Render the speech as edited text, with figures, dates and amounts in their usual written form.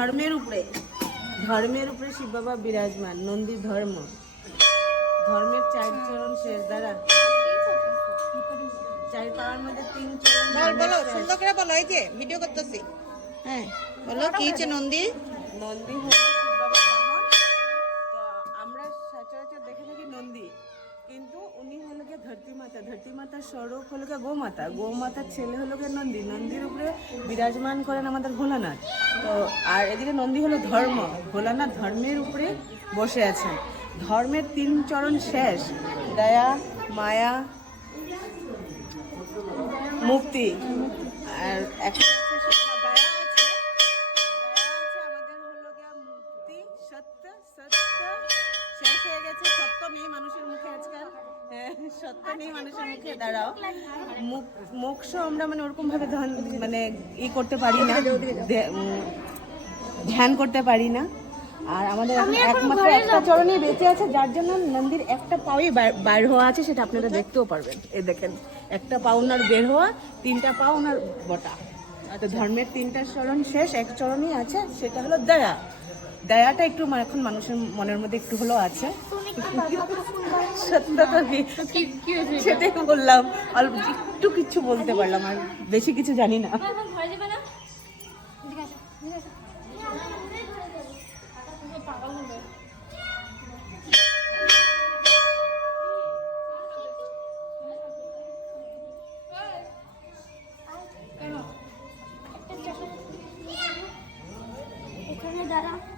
ধর্মের উপরে শিব বাবা বিরাজমান। নন্দী ধর্মের 4 চরণ শেষ দ্বারা 4 পাওয়ার মধ্যে 3 চরণ। বলো সুন্দর করে বলো, এই যে ভিডিও করতেছি। হ্যাঁ বলো কি হচ্ছে নন্দী? নন্দী হলো শিব বাবার বাহন। তো আমরা সচরাচর দেখে থাকি নন্দী, কিন্তু উনি হলো গিয়ে ধরতি মাতার স্বরূপ হলো গিয়ে গোমাতার ছেলে হলো গিয়ে নন্দীর উপরে বিরাজমান করেন আমাদের ভোলানাথ। তো আর এদিকে নন্দী হলো ধর্ম, ভোলানাথ ধর্মের উপরে বসে আছেন। ধর্মের 3 চরণ শেষ, দয়া, মায়া, মুক্তি। আর একটা আমাদের হলো গিয়া মুক্তি, সত্য শেষ হয়ে গেছে। সত্য নেই মানুষের মুখে আজকাল, সত্য নেই মানুষের মুখে। দাঁড়াও, মোক্ষ আমরা মানে ওরকম ভাবে মানে করতে পারি না, ধ্যান করতে পারি না। আর আমাদের একমাত্র একটা চরণই বেঁচে আছে, যার জন্য নন্দীর একটা পাওই বাইর হওয়া আছে, সেটা আপনারা দেখতেও পারবেন। এই দেখেন, একটা পা ওনার বের হওয়া, 3টা পা ওনার বটা। তো ধর্মের 3টা চরণ শেষ, এক চরণই আছে, সেটা হলো দয়াটা একটু এখন মানুষের মনের মধ্যে একটু হলেও আছে। সেটাই বললাম, অল্প একটু কিছু বলতে পারলাম, আর বেশি কিছু জানি না।